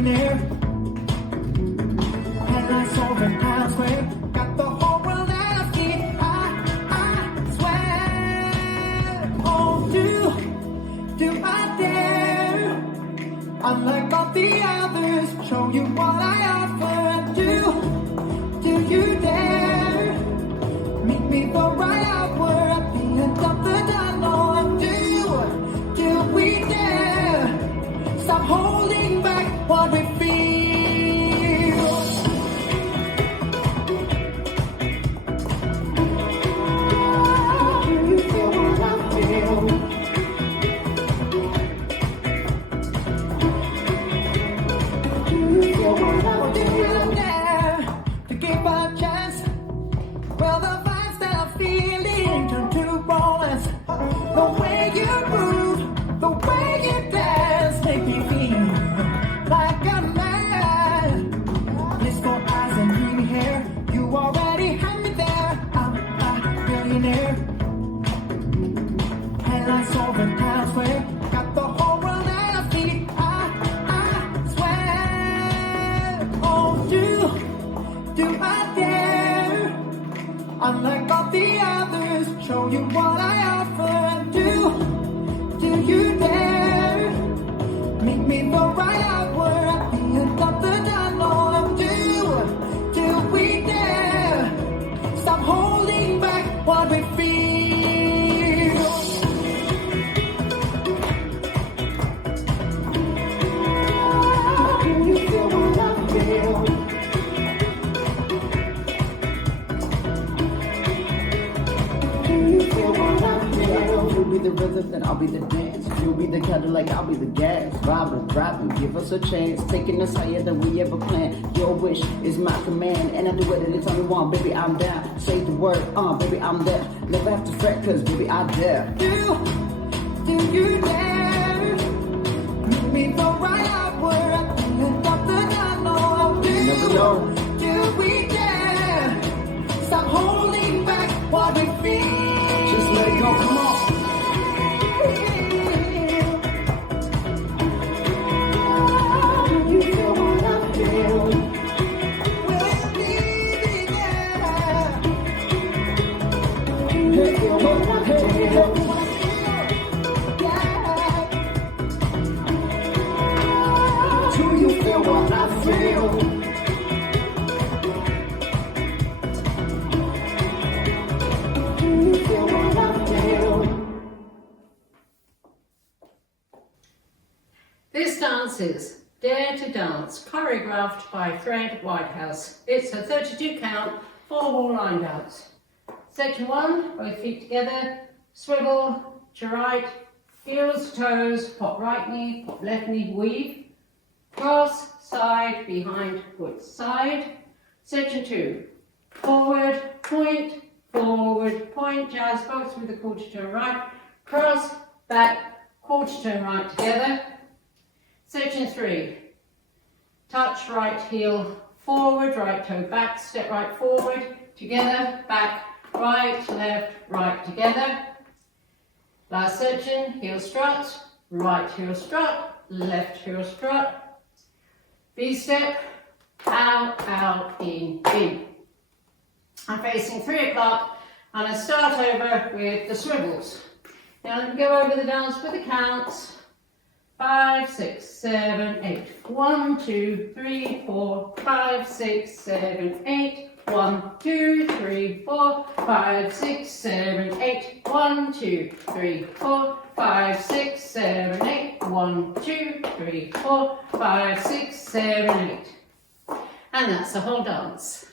billionaire. Headlights over Times Square, got the whole world at our feet. I swear, oh, do I dare? Unlike all the others, show you what I offer. Do you dare? Meet me for right hour at the end of the tunnel. Do we dare? Stop holding back what we feel. Do you feel what I feel? Do you feel what I feel? Do you dare to give a chance? Well, the vibes that I'm feeling turn to romance. The way you move, the way you dance, make me feel like a man. Blissful eyes and dreamy hair, you already have me there. I'm a billionaire. Headlights over Times Square, got the whole world at our feet. I swear, oh, do I dare? Unlike all the others, show you what I offer. Do you dare? Meet me for right hour at the end of the tunnel. Do we dare? Stop holding back what we feel. Do you feel what I feel? You be the rhythm, then I'll be the dance. You be the Cadillac, I'll be the gas. Driving, give us a chance. Taking us higher than we ever planned. Your wish is my command, and I do it anytime you want. Baby, I'm down. Say the word, baby, I'm there. Never have to fret, cause baby, I dare. Do you dare? Meet me for right hour at the end of the tunnel. Never know. Do we dare? Stop holding back what we feel. Just let it go, come on. Do you feel what I feel? We'll be there. Do you feel what I feel? Do you feel what I feel? This dance is Dare to Dance, choreographed by Fred Whitehouse. It's a 32 count, 4-wall line dance. Section 1, both feet together, swivel to right, heels, toes, pop right knee, pop left knee, weave, cross, side, behind, foot, side. Section 2, forward, point, jazz both through the quarter turn right, cross, back, quarter turn right together. Section 3, touch right heel forward, right toe back, step right forward, together, back, right, left, right together. Last section, heel strut, right heel strut, left heel strut. V-step, out, out, in. I'm facing 3 o'clock and I start over with the swivels. Now let me go over the dance with the counts. 5, 6, 7, 8. 1, 2, 3, 4, 5, 6, 7, 8. 1, 2, 3, 4, 5, 6, 7, 8. 1, 2, 3, 4, 5, 6, 7, 8. 1, 2, 3, 4, 5, 6, 7, 8. And that's the whole dance.